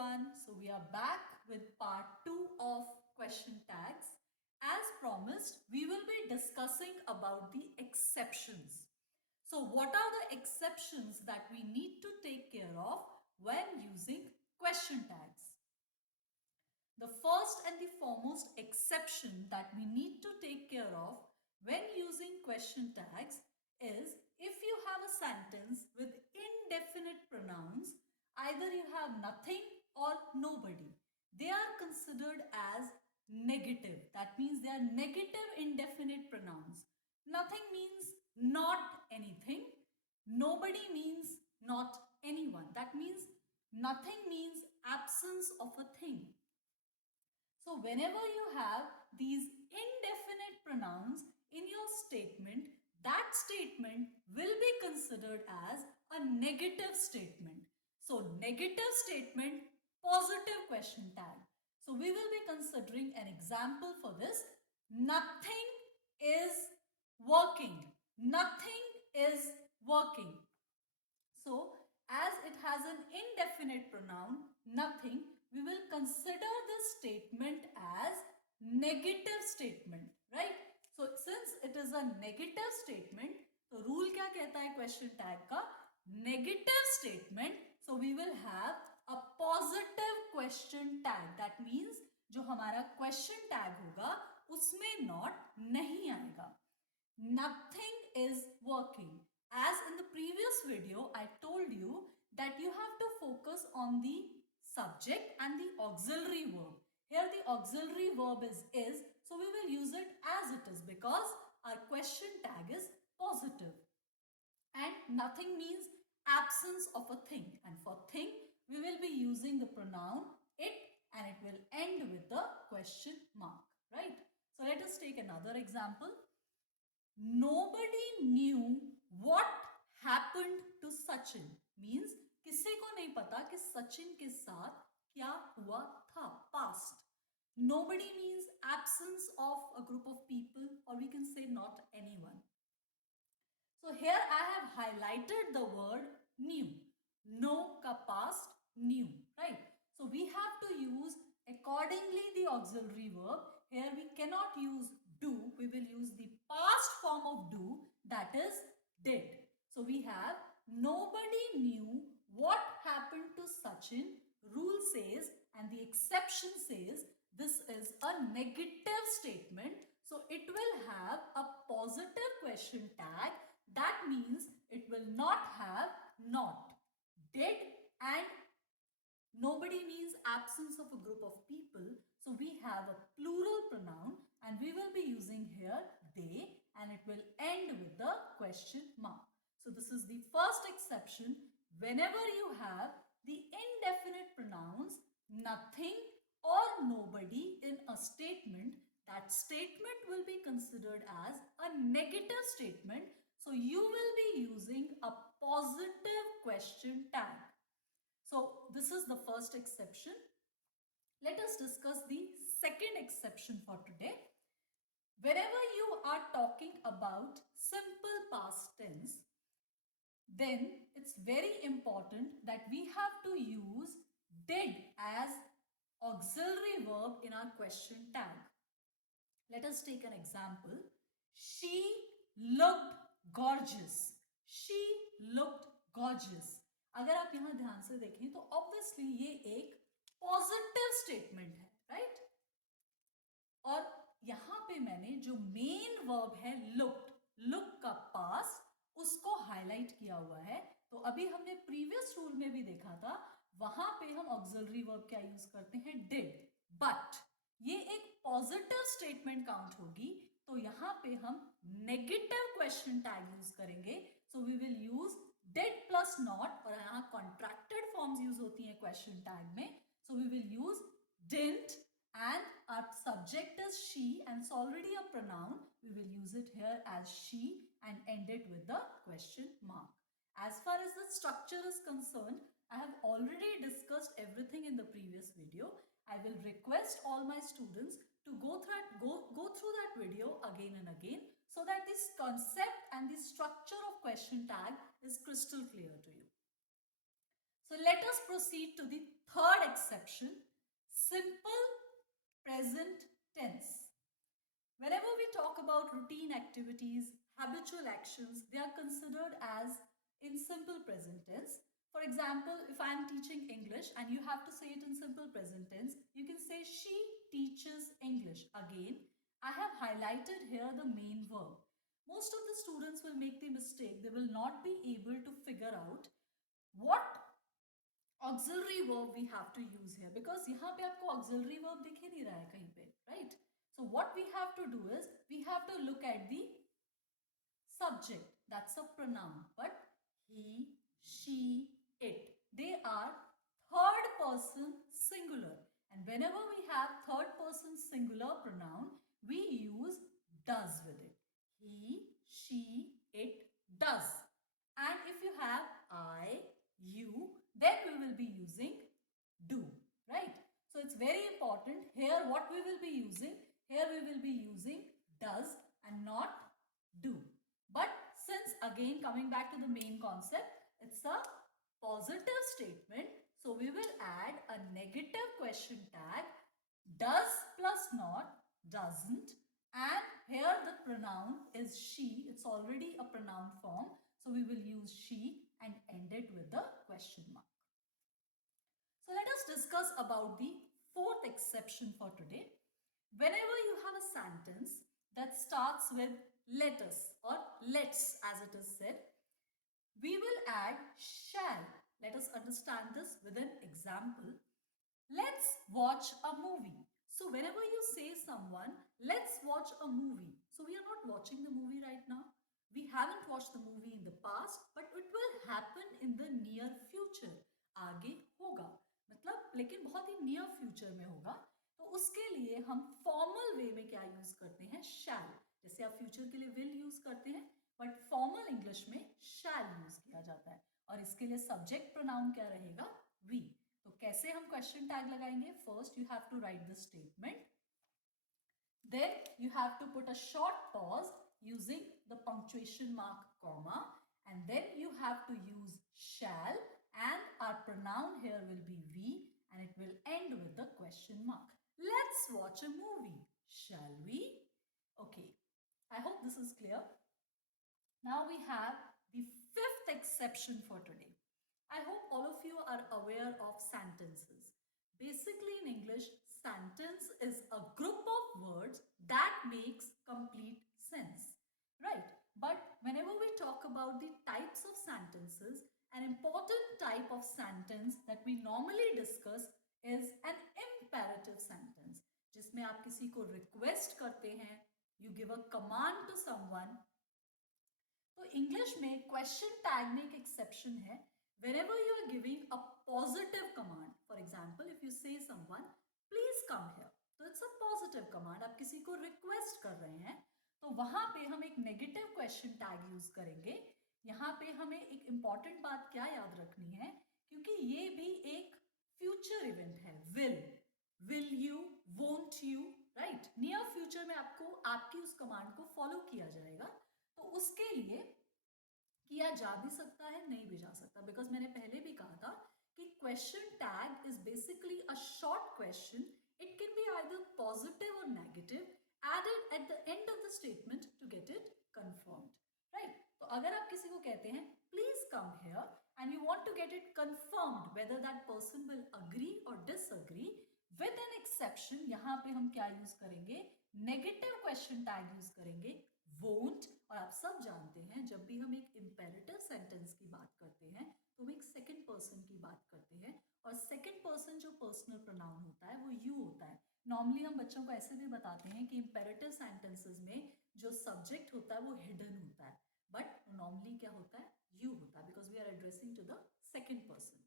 everyone. So we are back with part 2 of question tags. As promised, we will be discussing about the exceptions. So what are the exceptions that we need to take care of when using question tags? The first and the foremost exception that we need to take care of when using question tags is if you have a sentence with indefinite pronouns, either you have nothing or nobody. They are considered as negative. That means they are negative indefinite pronouns. Nothing means not anything. Nobody means not anyone. That means nothing means absence of a thing. So whenever you have these indefinite pronouns in your statement, that statement will be considered as a negative statement. So negative statement, positive question tag. So we will be considering an example for this. Nothing is working. Nothing is working. So, as it has an indefinite pronoun, nothing, we will consider this statement as negative statement, right? So, since it is a negative statement, तो rule क्या कहता है question tag का? Negative statement. So, we will have a positive question tag. That means जो हमारा question tag होगा उसमें not नहीं आएगा. Nothing is working. As in the previous video, I told you that you have to focus on the subject and the auxiliary verb. Here the auxiliary verb is, so we will use it as it is because our question tag is positive. And nothing means absence of a thing. And for thing, we will be using the pronoun it and it will end with the question mark, right? So let us take another example. Nobody knew what happened to Sachin. Means किसी को नहीं पता कि सचिन के साथ क्या हुआ था. Past. Nobody means absence of a group of people, or we can say not anyone. So here I have highlighted the word knew. Know ka past, knew, right? So we have to use accordingly the auxiliary verb. Here we cannot use do. We will use the past form of do, that is did. So we have nobody knew what happened to Sachin. Rule says and the exception says this is a negative statement. So it will have a positive question tag. That means it will not have not. Did and nobody means absence of a group of people. So we have a plural pronoun and we will be using here they and it will end with the question mark. So this is the first exception. Whenever you have the indefinite pronouns nothing or nobody in a statement, that statement will be considered as a negative statement. So you will be using a positive question tag. So this is the first exception. Let us discuss the second exception for today. Whenever you are talking about simple past tense, then it's very important that we have to use did as auxiliary verb in our question tag. Let us take an example. She looked gorgeous. She looked gorgeous. अगर आप यहाँ ध्यान से देखें तो obviously ये एक positive statement है, राइट? और यहाँ पे मैंने जो मेन वर्ब है लुक्ड, लुक का पास उसको हाईलाइट किया हुआ है. तो अभी हमने प्रीवियस रूल में भी देखा था, वहां पे हम ऑक्सिलरी वर्ब क्या यूज करते हैं? डिड. बट ये एक पॉजिटिव स्टेटमेंट काउंट होगी तो यहां पे हम नेगेटिव क्वेश्चन टैग यूज करेंगे. So we will use did plus not और यहां कॉन्ट्रैक्टेड फॉर्म्स यूज होती हैं क्वेश्चन टैग में. So we will use didn't and our subject is she and it's already a pronoun. We will use it here as she and end it with the question mark. As far as the structure is concerned, I have already discussed everything in the previous video. I will request all my students to go through that video again and again so that this concept and the structure of question tag is crystal clear to you. So let us proceed to the Third exception, simple present tense. Whenever we talk about routine activities, habitual actions, they are considered as in simple present tense. For example, if I am teaching English and you have to say it in simple present tense, you can say she teaches English. Again, I have highlighted here the main verb. Most of the students will make the mistake, they will not be able to figure out what auxiliary verb we have to use here, because यहाँ पे आपको auxiliary verb दिख ही नहीं रहा है कहीं पे, right? So what we have to do is we have to look at the subject. That's a pronoun. But he, she, it, they are third person singular. And whenever we have third person singular pronoun, we use does with it. He, she, it does. And if you have I, you, then we will be using do, right? So it's very important. Here what we will be using? Here we will be using does and not do. But since again coming back to the main concept, it's a positive statement. So we will add a negative question tag, does plus not, doesn't. And here the pronoun is she. It's already a pronoun form. So we will use she and end it with the question mark. So let us discuss about the fourth exception for today. Whenever you have a sentence that starts with let us or let's as it is said, we will add shall. Let us understand this with an example. Let's watch a movie. So whenever you say someone, let's watch a movie. So we are not watching the movie right now. We haven't watched the movie in the past, but it will happen in the near future. आगे होगा. मतलब लेकिन बहुत ही near future में होगा. तो उसके लिए हम फॉर्मल वे में क्या यूज करते हैं? शैल. जैसे आप फ्यूचर के लिए विल यूज करते हैं, बट फॉर्मल इंग्लिश में शैल यूज किया जाता है. और इसके लिए सब्जेक्ट प्रोनाउन क्या रहेगा? वी. तो कैसे हम क्वेश्चन टैग लगाएंगे? First you have to write the statement, then you have to put a short pause using the punctuation mark comma, and then you have to use shall, and our pronoun here will be we, and it will end with the question mark. Let's watch a movie, shall we? Okay, I hope this is clear. Now we have the fifth exception for today. I hope all of you are aware of sentences. Basically in English, sentence is a group of words that makes complete sense, right? But whenever we talk about the types of sentences, an important type of sentence that we normally discuss is an imperative sentence, जिसमें आप किसी को request करते हैं, you give a command to someone. तो English में question tag में एक एक्सेप्शन है. whenever you are giving a positive command, for example if you say someone please come here, तो it's a positive command. आप किसी को रिक्वेस्ट कर रहे हैं, तो वहां पे हम एक नेगेटिव क्वेश्चन टैग यूज करेंगे. यहाँ पे हमें एक इंपॉर्टेंट बात क्या याद रखनी है, क्योंकि ये भी एक फ्यूचर इवेंट है. Will you, won't you, right? Near future में आपको आपकी उस कमांड को फॉलो किया जाएगा. तो उसके लिए किया जा भी सकता है, नहीं भी जा सकता, बिकॉज मैंने पहले भी कहा था कि question tag is basically a short question. It can be either positive or negative, added at the end of the statement to get it confirmed, right? तो अगर आप किसी को कहते हैं please come here and you want to get it confirmed whether that person will agree or disagree, with an exception, यहां पे हम क्या यूज करेंगे? नेगेटिव क्वेश्चन टैग यूज करेंगे, won't. और आप सब जानते हैं जब भी हम एक इंपेरेटिव सेंटेंस की बात करते हैं तो हम एक सेकंड पर्सन की बात करते हैं, और सेकंड पर्सन जो पर्सनल प्रोनाउन होता है वो यू होता है. नॉर्मली हम बच्चों को ऐसे भी बताते हैं कि इंपेरेटिव सेंटेंसेस में जो सब्जेक्ट होता है वो हिडन होता है, बट नॉर्मली क्या होता है? यू होता है, because we are addressing to the second person,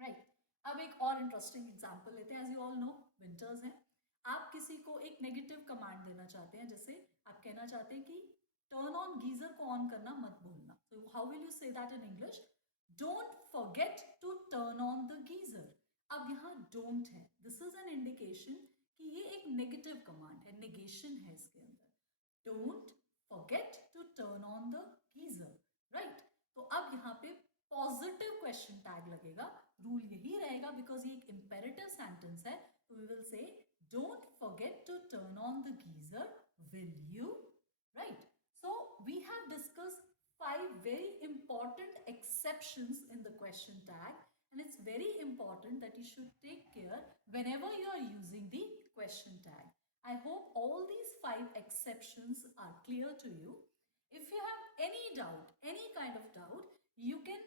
right? अब एक और इंटरेस्टिंग एग्जाम्पल लेते हैं. As you all know winters हैं. आप किसी को एक नेगेटिव कमांड देना चाहते हैं, जैसे आप कहना चाहते हैं कि टर्न ऑन गीजर को ऑन करना मत भूलना. तो how will you say that in English? Don't forget to turn on the geyser. अब यहाँ डोंट है, दिस इज एन इंडिकेशन कि ये एक नेगेटिव कमांड है, नेगेशन है इसके अंदर. Don't forget to turn on the geyser, right? तो अब यहाँ पे पॉजिटिव क्वेश्चन टैग लगेगा. रूल यही रहेगा बिकॉज ये एक इंपेरेटिव सेंटेंस है. तो we will say don't forget to turn on the geyser, will you? Right. So we have discussed 5 very important exceptions in the question tag, and it's very important that you should take care whenever you are using the question tag. I hope all these 5 exceptions are clear to you. If you have any doubt, any kind of doubt, you can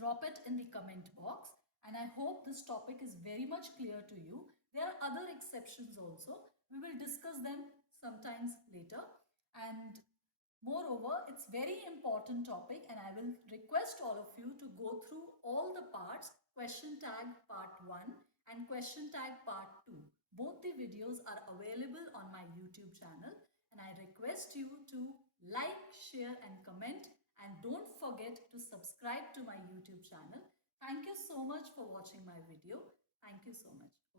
drop it in the comment box, and I hope this topic is very much clear to you. There are other exceptions also. We will discuss them sometimes later, and moreover, it's very important topic, and I will request all of you to go through all the parts, question tag part 1 and question tag part 2. Both the videos are available on my YouTube channel, and I request you to like, share and comment, and don't forget to subscribe to my YouTube channel. Thank you so much for watching my video. Thank you so much. Okay.